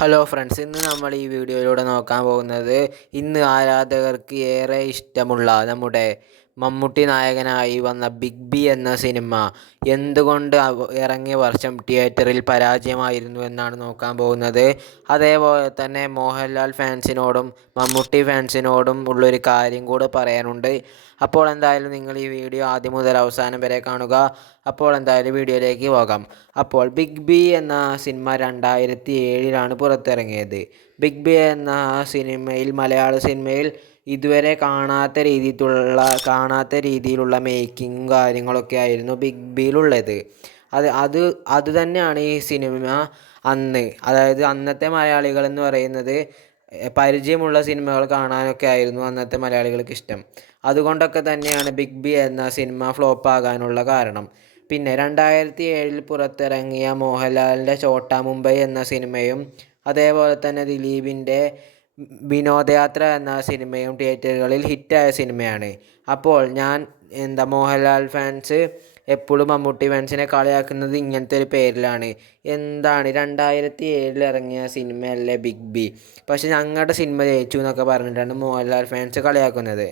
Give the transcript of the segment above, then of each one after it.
Hello friends ഇന്ന് നമ്മൾ ഈ വീഡിയോയിലൂടെ നോക്കാൻ പോകുന്നത് ഇന്ന് ആരാധകർക്ക് ഏറെ ഇഷ്ടമുള്ള നമ്മുടെ മമ്മൂട്ടി നായകനായി വന്ന ബിഗ് ബി എന്ന സിനിമ എന്തുകൊണ്ട് ഇറങ്ങിയ വർഷം തിയേറ്ററിൽ പരാജയമായിരുന്നു എന്നാണ് നോക്കാൻ പോകുന്നത്. അതേപോലെ തന്നെ മോഹൻലാൽ ഫാൻസിനോടും മമ്മൂട്ടി ഫാൻസിനോടും ഉള്ളൊരു കാര്യം കൂടെ പറയാനുണ്ട്. അപ്പോൾ എന്തായാലും നിങ്ങൾ ഈ വീഡിയോ ആദ്യം മുതൽ അവസാനം വരെ കാണുക. അപ്പോൾ എന്തായാലും വീഡിയോയിലേക്ക് പോകാം. അപ്പോൾ ബിഗ് ബി എന്ന സിനിമ രണ്ടായിരത്തി ഏഴിലാണ് പുറത്തിറങ്ങിയത്. ബിഗ് ബി എന്ന സിനിമയിൽ മലയാള സിനിമയിൽ ഇതുവരെ കാണാത്ത രീതിയിലുള്ള കാണാത്ത രീതിയിലുള്ള മേക്കിങ്ങും കാര്യങ്ങളൊക്കെ ആയിരുന്നു ബിഗ് ബിയിലുള്ളത്. അത് അത് അത് തന്നെയാണ് ഈ സിനിമ അന്ന്. അതായത് അന്നത്തെ മലയാളികൾ എന്ന് പറയുന്നത് പരിചയമുള്ള സിനിമകൾ കാണാനൊക്കെ ആയിരുന്നു അന്നത്തെ മലയാളികൾക്ക് ഇഷ്ടം. അതുകൊണ്ടൊക്കെ തന്നെയാണ് ബിഗ് ബി എന്ന സിനിമ ഫ്ലോപ്പ് ആകാനുള്ള കാരണം. പിന്നെ രണ്ടായിരത്തി ഏഴിൽ പുറത്തിറങ്ങിയ മോഹൻലാലിന്റെ ചോട്ടാ മുംബൈ എന്ന സിനിമയും അതേപോലെ തന്നെ ദിലീപിന്റെ വിനോദയാത്ര എന്ന സിനിമയും തിയേറ്ററുകളിൽ ഹിറ്റായ സിനിമയാണ്. അപ്പോൾ ഞാൻ എന്താ മോഹൻലാൽ ഫാൻസ് എപ്പോഴും മമ്മൂട്ടി ഫാൻസിനെ കളിയാക്കുന്നത് ഇങ്ങനത്തെ ഒരു പേരിലാണ്. എന്താണ് രണ്ടായിരത്തി ഏഴിൽ ഇറങ്ങിയ സിനിമയല്ലേ ബിഗ് ബി? പക്ഷെ ഞങ്ങളുടെ സിനിമ ജയിച്ചു എന്നൊക്കെ പറഞ്ഞിട്ടാണ് മോഹൻലാൽ ഫാൻസ് കളിയാക്കുന്നത്.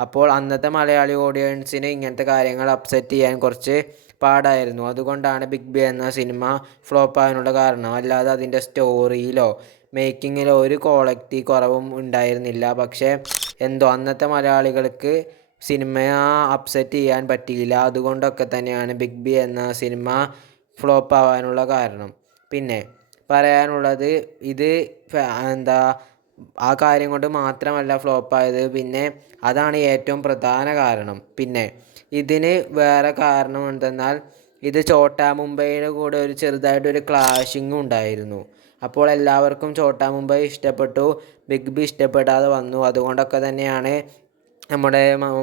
അപ്പോൾ അന്നത്തെ മലയാളി ഓഡിയൻസിന് ഇങ്ങനത്തെ കാര്യങ്ങൾ അപ്സെറ്റ് ചെയ്യാൻ കുറച്ച് പാടായിരുന്നു. അതുകൊണ്ടാണ് ബിഗ് ബി എന്ന സിനിമ ഫ്ലോപ്പ് ആകാനുള്ള കാരണം. അല്ലാതെ അതിന്റെ സ്റ്റോറിയിലോ മേക്കിങ്ങിലോ ഒരു ക്വാളിറ്റി കുറവും ഉണ്ടായിരുന്നില്ല. പക്ഷേ എന്തോ അന്നത്തെ മലയാളികൾക്ക് സിനിമ അപ്സെറ്റ് ചെയ്യാൻ പറ്റിയില്ല. അതുകൊണ്ടൊക്കെ തന്നെയാണ് ബിഗ് ബി എന്ന സിനിമ ഫ്ലോപ്പ് ആവാനുള്ള കാരണം. പിന്നെ പറയാനുള്ളത് ഇത് എന്താ ആ കാര്യം കൊണ്ട് മാത്രമല്ല ഫ്ലോപ്പായത്. പിന്നെ അതാണ് ഏറ്റവും പ്രധാന കാരണം. പിന്നെ ഇതിന് വേറെ കാരണം എന്തെന്നാൽ ഇത് ചോട്ടാ മുംബൈയുടെ കൂടെ ഒരു ചെറുതായിട്ടൊരു ക്ലാഷിങ്ങും ഉണ്ടായിരുന്നു. അപ്പോൾ എല്ലാവർക്കും ചോട്ടാ മുംബൈ ഇഷ്ടപ്പെട്ടു. ബിഗ് ബി ഇഷ്ടപ്പെടാതെ വന്നു. അതുകൊണ്ടൊക്കെ തന്നെയാണ് നമ്മുടെ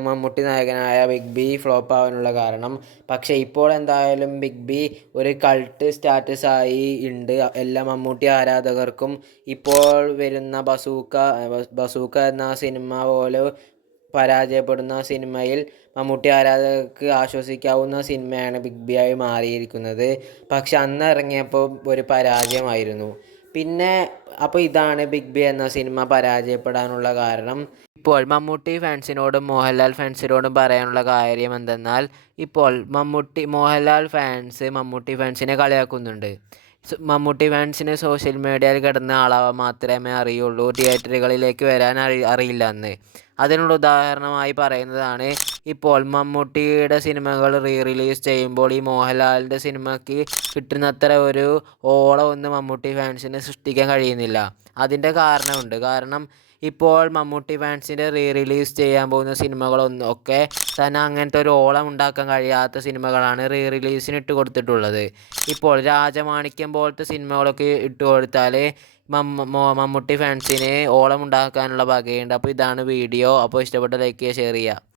മമ്മൂട്ടി നായകനായ ബിഗ് ബി ഫ്ലോപ്പ് ആവാനുള്ള കാരണം. പക്ഷേ ഇപ്പോൾ എന്തായാലും ബിഗ് ബി ഒരു കൾട്ട് സ്റ്റാറ്റസ് ആയി ഉണ്ട് എല്ലാ മമ്മൂട്ടി ആരാധകർക്കും ഇപ്പോൾ വരുന്ന ബസൂക്ക ബസൂക്ക എന്ന സിനിമ പോലെ പരാജയപ്പെടുന്ന സിനിമയിൽ മമ്മൂട്ടി ആരാധകർക്ക് ആശ്വസിക്കാവുന്ന സിനിമയാണ് ബിഗ് ബി ആയി മാറിയിരിക്കുന്നത്. പക്ഷെ അന്ന് ഇറങ്ങിയപ്പോൾ ഒരു പരാജയമായിരുന്നു. പിന്നെ അപ്പോൾ ഇതാണ് ബിഗ് ബി എന്ന സിനിമ പരാജയപ്പെടാനുള്ള കാരണം. ഇപ്പോൾ മമ്മൂട്ടി ഫാൻസിനോടും മോഹൻലാൽ ഫാൻസിനോടും പറയാനുള്ള കാര്യം എന്തെന്നാൽ ഇപ്പോൾ മമ്മൂട്ടി മോഹൻലാൽ ഫാൻസ് മമ്മൂട്ടി ഫാൻസിനെ കളിയാക്കുന്നുണ്ട്. മമ്മൂട്ടി ഫാൻസിന് സോഷ്യൽ മീഡിയയിൽ കിടന്ന ആളാവാൻ മാത്രമേ അറിയുള്ളൂ. തിയേറ്ററുകളിലേക്ക് വരാൻ അറി അറിയില്ല എന്ന് അതിനുള്ള ഉദാഹരണമായി പറയുന്നതാണ് ഇപ്പോൾ മമ്മൂട്ടിയുടെ സിനിമകൾ റീ റിലീസ് ചെയ്യുമ്പോൾ ഈ മോഹൻലാലിന്റെ സിനിമയ്ക്ക് കിട്ടുന്നത്ര ഒരു ഓളം ഒന്നും മമ്മൂട്ടി ഫാൻസിന് സൃഷ്ടിക്കാൻ കഴിയുന്നില്ല. അതിന്റെ കാരണമുണ്ട്. കാരണം ഇപ്പോൾ മമ്മൂട്ടി ഫാൻസിന്റെ റീ റിലീസ് ചെയ്യാൻ പോകുന്ന സിനിമകളൊന്നും ഒക്കെ തന്നെ അങ്ങനത്തെ ഒരു ഓളം ഉണ്ടാക്കാൻ കഴിയാത്ത സിനിമകളാണ് റീ റിലീസിന് ഇട്ട് കൊടുത്തിട്ടുള്ളത്. ഇപ്പോൾ രാജമാണിക്യം പോലത്തെ സിനിമകളൊക്കെ ഇട്ട് കൊടുത്താൽ മമ്മൂട്ടി ഫാൻസിന് ഓളം ഉണ്ടാക്കാനുള്ള വകയുണ്ട്. അപ്പോൾ ഇതാണ് വീഡിയോ. അപ്പോൾ ഇഷ്ടപ്പെട്ട ലൈക്ക് ചെയ്യുക ഷെയർ ചെയ്യുക.